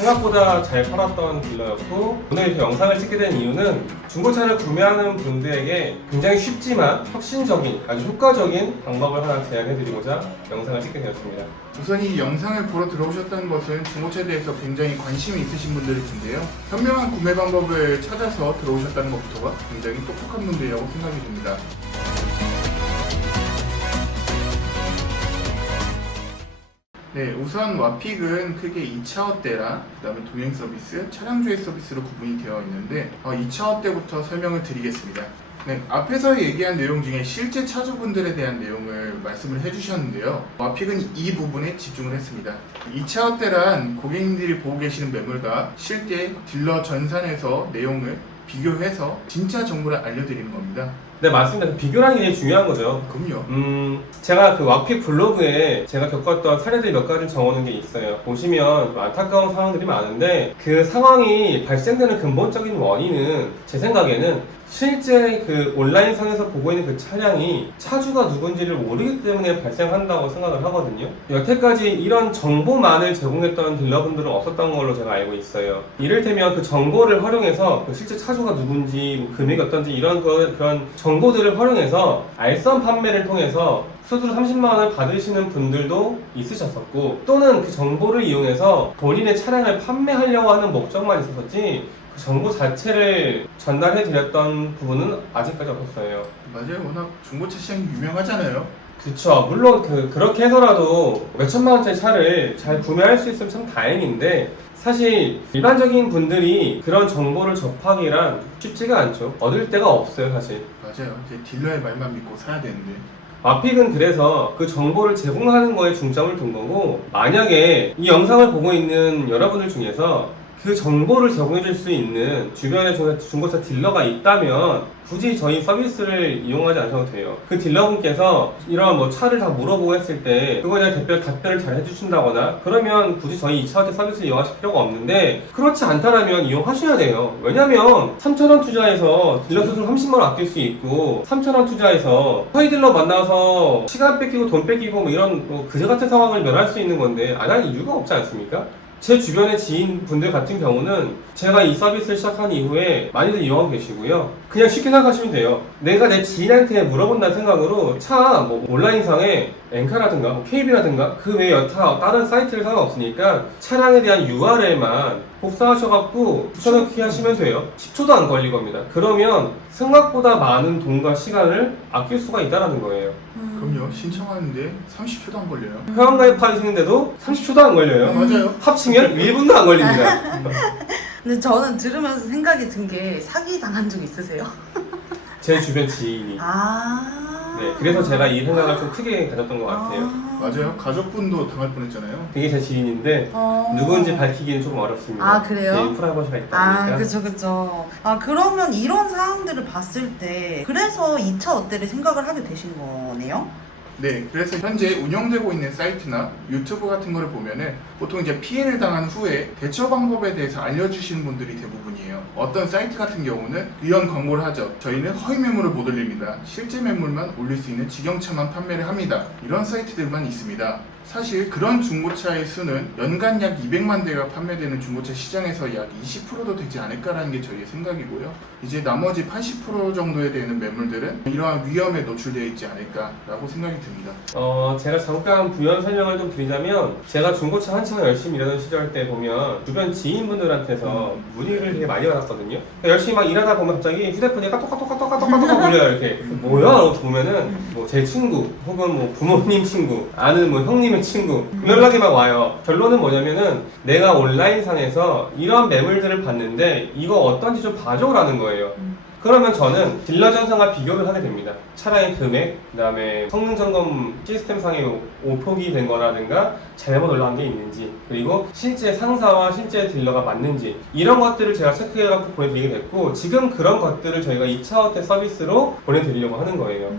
생각보다 잘 팔았던 딜러였고, 오늘 이렇게 영상을 찍게 된 이유는 중고차를 구매하는 분들에게 굉장히 쉽지만 혁신적인, 아주 효과적인 방법을 하나 제안해드리고자 영상을 찍게 되었습니다. 우선 이 영상을 보러 들어오셨다는 것은 중고차에 대해서 굉장히 관심이 있으신 분들일 텐데요. 현명한 구매 방법을 찾아서 들어오셨다는 것부터가 굉장히 똑똑한 분들이라고 생각이 듭니다. 네, 우선 와픽은 크게 2차원대랑 그 다음에 동행 서비스, 차량 조회 서비스로 구분이 되어 있는데 2차원대부터 설명을 드리겠습니다. 네, 앞에서 얘기한 내용 중에 실제 차주분들에 대한 내용을 말씀을 해주셨는데요. 와픽은 이 부분에 집중을 했습니다. 2차원대란 고객님들이 보고 계시는 매물과 실제 딜러 전산에서 내용을 비교해서 진짜 정보를 알려드리는 겁니다. 네, 맞습니다. 비교라는 게 중요한 거죠. 그럼요. 제가 그 와픽 블로그에 제가 겪었던 사례들 몇 가지 적어놓은 게 있어요. 보시면 안타까운 상황들이 많은데 그 상황이 발생되는 근본적인 원인은 제 생각에는 실제 그 온라인상에서 보고 있는 그 차량이 차주가 누군지를 모르기 때문에 발생한다고 생각을 하거든요. 여태까지 이런 정보만을 제공했던 딜러분들은 없었던 걸로 제가 알고 있어요. 이를테면 그 정보를 활용해서 그 실제 차주가 누군지, 금액이 어떤지 이런 그런 정보들을 활용해서 알선 판매를 통해서 수수료 30만 원을 받으시는 분들도 있으셨었고, 또는 그 정보를 이용해서 본인의 차량을 판매하려고 하는 목적만 있었었지 그 정보 자체를 전달해 드렸던 부분은 아직까지 없었어요. 맞아요. 워낙 중고차 시장이 유명하잖아요. 그쵸. 물론 그렇게 해서라도 몇천만 원짜리 차를 잘 구매할 수 있으면 참 다행인데, 사실 일반적인 분들이 그런 정보를 접하기란 쉽지가 않죠. 얻을 데가 없어요, 사실. 맞아요. 이제 딜러의 말만 믿고 사야 되는데. 와픽은 그래서 그 정보를 제공하는 거에 중점을 둔 거고, 만약에 이 영상을 보고 있는 여러분들 중에서 그 정보를 제공해 줄 수 있는 주변에 중고차 딜러가 있다면 굳이 저희 서비스를 이용하지 않으셔도 돼요. 그 딜러분께서 이런 뭐 차를 다 물어보고 했을 때 그거에 대한 답변을 잘 해주신다거나 그러면 굳이 저희 2차원대 서비스를 이용하실 필요가 없는데, 그렇지 않다면 이용하셔야 돼요. 왜냐면 3,000원 투자해서 딜러 수수료 30만 원 아낄 수 있고, 3,000원 투자해서 허위 딜러 만나서 시간 뺏기고 돈 뺏기고 뭐 이런 그제 같은 상황을 면할 수 있는 건데 안 할 이유가 없지 않습니까? 제 주변의 지인분들 같은 경우는 제가 이 서비스를 시작한 이후에 많이들 이용하고 계시고요. 그냥 쉽게 생각하시면 돼요. 내가 내 지인한테 물어본다는 생각으로 차 뭐 온라인상에 엔카라든가 뭐 KB라든가 그 외에 여타 다른 사이트를 상관없으니까 차량에 대한 URL만 복사하셔갖고 붙여넣기 하시면 돼요. 10초도 안 걸릴 겁니다. 그러면 생각보다 많은 돈과 시간을 아낄 수가 있다는 거예요. 그럼요. 신청하는데 30초도 안 걸려요. 회원가입하시는데도 30초도 안 걸려요. 맞아요. 합치면 1분도 안 걸립니다. 근데 저는 들으면서 생각이 든 게 사기 당한 적 있으세요? 제 주변 지인이. 네, 그래서 제가 이 생각을 좀 크게 가졌던 것 같아요. 맞아요. 가족분도 당할 뻔했잖아요. 되게 제 지인인데 누군지 밝히기는 조금 어렵습니다. 아, 그래요? 네, 프라이버시가 있다 보니까. 그쵸. 그러면 이런 상황들을 봤을 때 그래서 2차 어때를 생각을 하게 되신 거네요? 네, 그래서 현재 운영되고 있는 사이트나 유튜브 같은 거를 보면은 보통 이제 피해를 당한 후에 대처 방법에 대해서 알려주시는 분들이 대부분이에요. 어떤 사이트 같은 경우는 이런 광고를 하죠. 저희는 허위 매물을 못 올립니다. 실제 매물만 올릴 수 있는 직영차만 판매를 합니다. 이런 사이트들만 있습니다. 사실 그런 중고차의 수는 연간 약 200만 대가 판매되는 중고차 시장에서 약 20%도 되지 않을까라는 게 저희의 생각이고요. 이제 나머지 80% 정도에 되는 매물들은 이러한 위험에 노출되어 있지 않을까라고 생각이 듭니다. 제가 잠깐 부연 설명을 좀 드리자면, 제가 중고차 한창 열심히 일하던 시절 때 보면 주변 지인분들한테서 문의를 되게 많이 받았거든요. 열심히 막 일하다 보면 갑자기 휴대폰에 까똑까똑 울려요. 이렇게 뭐야? 라고 보면은 뭐 제 친구 혹은 뭐 부모님 친구, 아는 뭐 형님의 친구 연락이 막 와요. 결론은 뭐냐면은 내가 온라인상에서 이런 매물들을 봤는데 이거 어떤지 좀 봐줘라는 거예요. 그러면 저는 딜러 전산과 비교를 하게 됩니다. 차량의 금액, 그 다음에 성능 점검 시스템상에 오폭이 된 거라든가 잘못 올라간 게 있는지, 그리고 실제 상사와 실제 딜러가 맞는지, 이런 것들을 제가 체크해갖고 보내드리게 됐고, 지금 그런 것들을 저희가 2차원대 서비스로 보내드리려고 하는 거예요.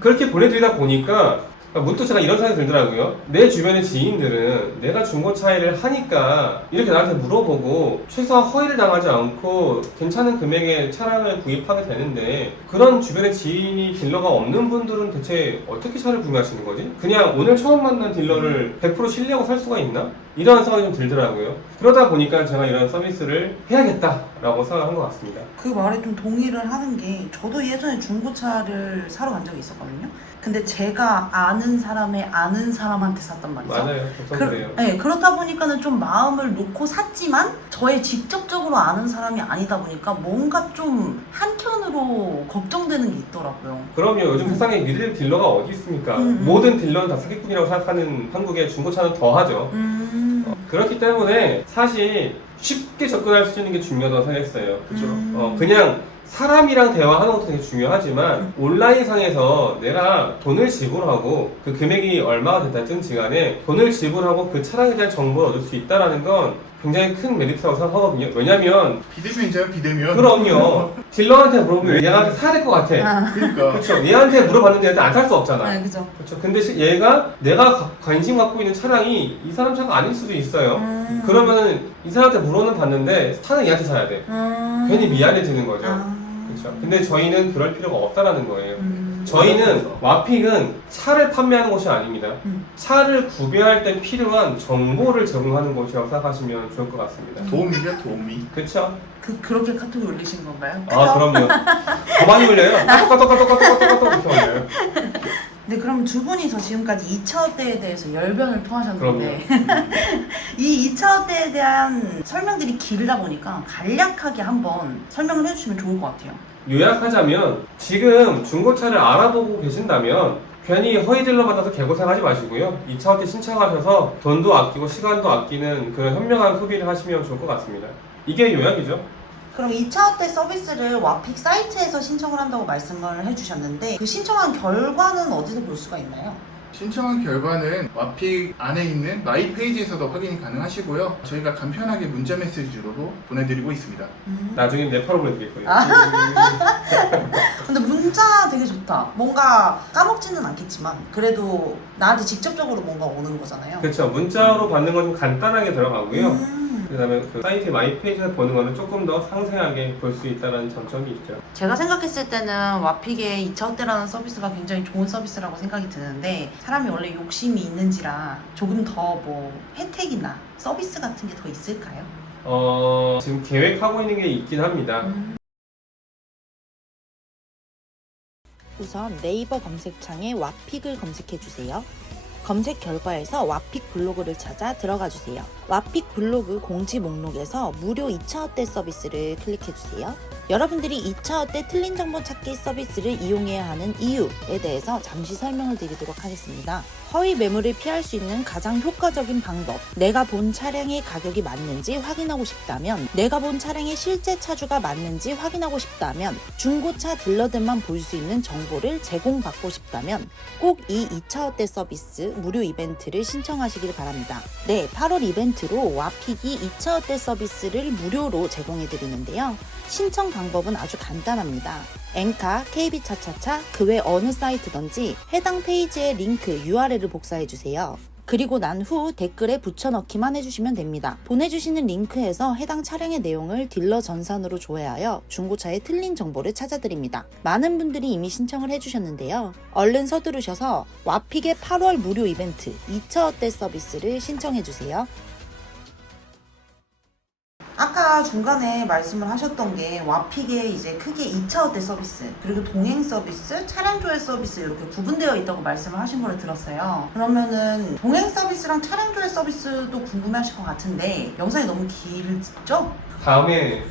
그렇게 보내드리다 보니까 문득 제가 이런 생각이 들더라고요. 내 주변의 지인들은 내가 중고차를 하니까 이렇게 나한테 물어보고 최소한 허위를 당하지 않고 괜찮은 금액의 차량을 구입하게 되는데, 그런 주변의 지인이 딜러가 없는 분들은 대체 어떻게 차를 구매하시는 거지? 그냥 오늘 처음 만난 딜러를 100% 신뢰하고 살 수가 있나? 이런 생각이 좀 들더라고요. 그러다 보니까 제가 이런 서비스를 해야겠다라고 생각한 것 같습니다. 그 말에 좀 동의를 하는 게, 저도 예전에 중고차를 사러 간 적이 있었거든요. 근데 제가 아는 사람의 아는 사람한테 샀단 말이죠. 맞아요. 보통 그래요. 네, 그렇다 보니까는 좀 마음을 놓고 샀지만 저의 직접적으로 아는 사람이 아니다 보니까 뭔가 좀 한켠으로 걱정되는 게 있더라고요. 그럼요. 요즘 세상에 믿을 딜러가 어디 있습니까? 모든 딜러는 다 사기꾼이라고 생각하는 한국의 중고차는 더 하죠. 그렇기 때문에 사실 쉽게 접근할 수 있는 게 중요하다고 생각했어요. 그렇죠. 그냥 사람이랑 대화하는 것도 되게 중요하지만 온라인상에서 내가 돈을 지불하고 그 금액이 얼마가 됐든지 간에 돈을 지불하고 그 차량에 대한 정보를 얻을 수 있다는 건 굉장히 큰 메리트라고 생각하거든요. 왜냐면 비대면이잖아요, 비대면. 그럼요. 딜러한테 물어보면 얘가 사야 될 것 같아. 그러니까. 그렇죠. 얘한테 물어봤는데 얘한테 안 살 수 없잖아. 네, 그죠. 그렇죠. 근데 얘가 내가 관심 갖고 있는 차량이 이 사람 차가 아닐 수도 있어요. 그러면은 이 사람한테 물어는 봤는데 차는 얘한테 사야 돼. 괜히 미안해지는 거죠. 그렇죠. 근데 저희는 그럴 필요가 없다라는 거예요. 저희는 와픽은 차를 판매하는 곳이 아닙니다. 차를 구매할 때 필요한 정보를 제공하는 곳이라고 생각하시면 좋을 것 같습니다. 도우미죠, 도우미. 그렇죠? 그렇게 카톡이 올리신 건가요? 아, 그럼요. 더 많이 올려요. 똑같 이렇게 올려요. 네, 그럼 두 분이서 지금까지 2차 어때에 대해서 열변을 토하셨는데 이 2차 어때에 대한 설명들이 길다 보니까 간략하게 한번 설명을 해주시면 좋을 것 같아요. 요약하자면 지금 중고차를 알아보고 계신다면 괜히 허위 딜러 만나서 개고생하지 마시고요. 2차 어때 신청하셔서 돈도 아끼고 시간도 아끼는 그런 현명한 소비를 하시면 좋을 것 같습니다. 이게 요약이죠. 그럼 2차 어때 서비스를 와픽 사이트에서 신청을 한다고 말씀을 해주셨는데, 그 신청한 결과는 어디서 볼 수가 있나요? 신청한 결과는 와픽 안에 있는 마이 페이지에서도 확인이 가능하시고요. 저희가 간편하게 문자 메시지로도 보내드리고 있습니다. 나중에 네파로 보내드릴 거예요. 근데 문자 되게 좋다. 뭔가 까먹지는 않겠지만 그래도 나한테 직접적으로 뭔가 오는 거잖아요. 그렇죠. 문자로 받는 건 좀 간단하게 들어가고요. 그 다음에 그 사이트 마이 페이지에서 보는 거는 조금 더 상세하게 볼 수 있다는 장점이 있죠. 제가 생각했을 때는 와픽의 2차 어때라는 서비스가 굉장히 좋은 서비스라고 생각이 드는데, 사람이 원래 욕심이 있는지라 조금 더 뭐 혜택이나 서비스 같은 게 더 있을까요? 지금 계획하고 있는 게 있긴 합니다. 우선 네이버 검색창에 와픽을 검색해주세요. 검색 결과에서 와픽 블로그를 찾아 들어가주세요. 와픽 블로그 공지 목록에서 무료 2차 어때 서비스를 클릭해주세요. 여러분들이 2차 어때 틀린 정보 찾기 서비스를 이용해야 하는 이유에 대해서 잠시 설명을 드리도록 하겠습니다. 허위 매물을 피할 수 있는 가장 효과적인 방법, 내가 본 차량의 가격이 맞는지 확인하고 싶다면, 내가 본 차량의 실제 차주가 맞는지 확인하고 싶다면, 중고차 딜러들만 볼 수 있는 정보를 제공받고 싶다면 꼭 이 2차 어때 서비스 무료 이벤트를 신청하시길 바랍니다. 네, 8월 이벤트로 와픽이 2차 어때 서비스를 무료로 제공해 드리는데요. 신청 방법은 아주 간단합니다. 엔카, KB차차차, 그 외 어느 사이트든지 해당 페이지의 링크 URL을 복사해주세요. 그리고 난 후 댓글에 붙여넣기만 해주시면 됩니다. 보내주시는 링크에서 해당 차량의 내용을 딜러 전산으로 조회하여 중고차의 틀린 정보를 찾아드립니다. 많은 분들이 이미 신청을 해주셨는데요. 얼른 서두르셔서 와픽의 8월 무료 이벤트 2차 어때 서비스를 신청해주세요. 아까 중간에 말씀을 하셨던 게 와픽에 이제 크게 2차 어때 서비스, 그리고 동행 서비스, 차량 조회 서비스 이렇게 구분되어 있다고 말씀을 하신 걸 들었어요. 그러면은 동행 서비스랑 차량 조회 서비스도 궁금해하실 것 같은데 영상이 너무 길죠? 다음에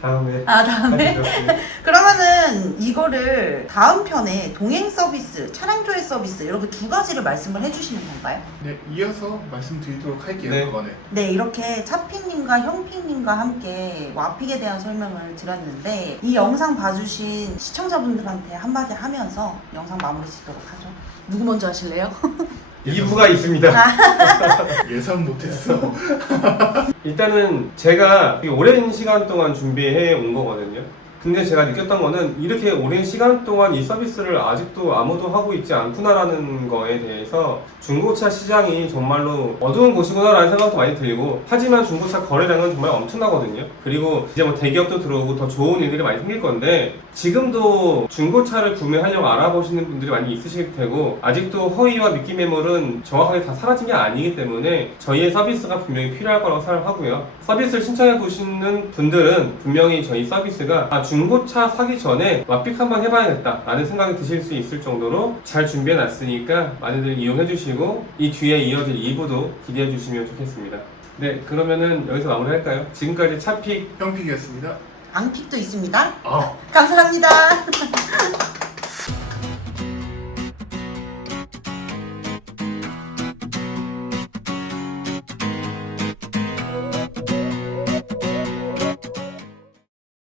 다음에 다음에? 하시죠. 네. 그러면은 이거를 다음 편에 동행 서비스, 차량 조회 서비스 이렇게 두 가지를 말씀을 해주시는 건가요? 네, 이어서 말씀드리도록 할게요. 네. 그거는. 네, 이렇게 차피님과 형피님과 함께 와픽에 대한 설명을 드렸는데, 이 영상 봐주신 시청자분들한테 한마디 하면서 영상 마무리 짓도록 하죠. 누구 먼저 하실래요? 2부가 있습니다. 예상 못했어. 일단은 제가 되게 오랜 시간 동안 준비해 온 거거든요. 근데 제가 느꼈던 거는 이렇게 오랜 시간 동안 이 서비스를 아직도 아무도 하고 있지 않구나라는 거에 대해서 중고차 시장이 정말로 어두운 곳이구나라는 생각도 많이 들고, 하지만 중고차 거래량은 정말 엄청나거든요. 그리고 이제 뭐 대기업도 들어오고 더 좋은 일들이 많이 생길 건데, 지금도 중고차를 구매하려고 알아보시는 분들이 많이 있으실 테고, 아직도 허위와 미끼 매물은 정확하게 다 사라진 게 아니기 때문에 저희의 서비스가 분명히 필요할 거라고 생각하고요. 서비스를 신청해 보시는 분들은 분명히 저희 서비스가 중고차 사기 전에 왓픽 한번 해봐야겠다 라는 생각이 드실 수 있을 정도로 잘 준비해 놨으니까 많이들 이용해 주시고, 이 뒤에 이어질 2부도 기대해 주시면 좋겠습니다. 네, 그러면은 여기서 마무리할까요? 지금까지 차픽 형픽이었습니다. 앙픽도 있습니다. 아. 감사합니다.